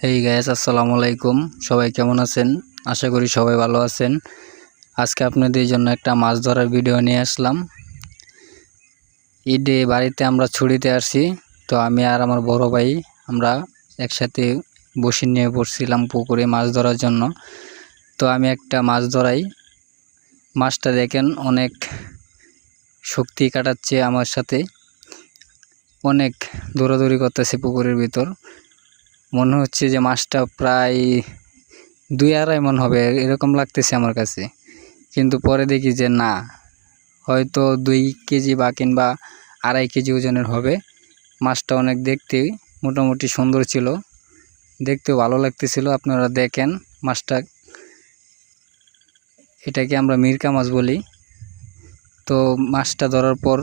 Hey guys, আসসালামু আলাইকুম। সবাই কেমন আছেন? আশা করি সবাই ভালো আছেন। আজকে আপনাদের জন্য একটা মাছ ধরার ভিডিও নিয়ে আসলাম। ঈদে বাড়িতে আমরা ছুটিতে আসছি, তো আমি আর আমার বড় ভাই আমরা একসাথে বসে নিয়ে পড়ছিলাম পুকুরে মাছ ধরার জন্য। তো আমি একটা মাছ ধরাই, মাছটা দেখেন অনেক শক্তি কাটাচ্ছে আমার সাথে, অনেক দৌড়াদৌড়ি করতেছে পুকুরের ভিতর। মনে হচ্ছে যে মাছটা প্রায় 2-2.5 মণ হবে এরকম লাগতেছে আমার কাছে, কিন্তু পরে দেখি যে না, হয়তো 2 কেজি বা কিংবা 2.5 কেজি ওজনের হবে। মাছটা অনেক দেখতে মোটামুটি সুন্দর ছিল, দেখতেও ভালো লাগতেছিল। আপনারা দেখেন মাছটা, এটাকে আমরা মিরকা মাছ বলি। তো মাছটা ধরার পর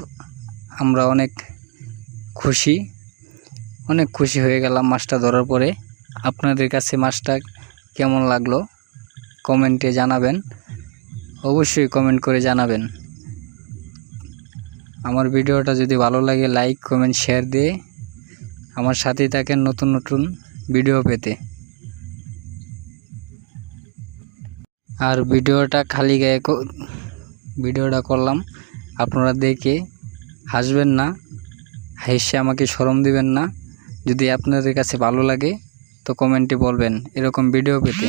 আমরা অনেক খুশি হয়ে গেলাম মাছটা ধরার পরে। আপনাদের কাছে মাছটা কেমন লাগলো কমেন্টে জানাবেন, অবশ্যই কমেন্ট করে জানাবেন। আমার ভিডিওটা যদি ভালো লাগে লাইক কমেন্ট শেয়ার দিয়ে আমার সাথেই থাকেন নতুন নতুন ভিডিও পেতে। আর ভিডিওটা খালি গায়ে ভিডিওটা করলাম, আপনারা দেখে হাসবেন না, হেসে আমাকে শরম দিবেন না। যদি আপনাদের কাছে ভালো লাগে তো কমেন্টে বলবেন এরকম ভিডিও পেতে।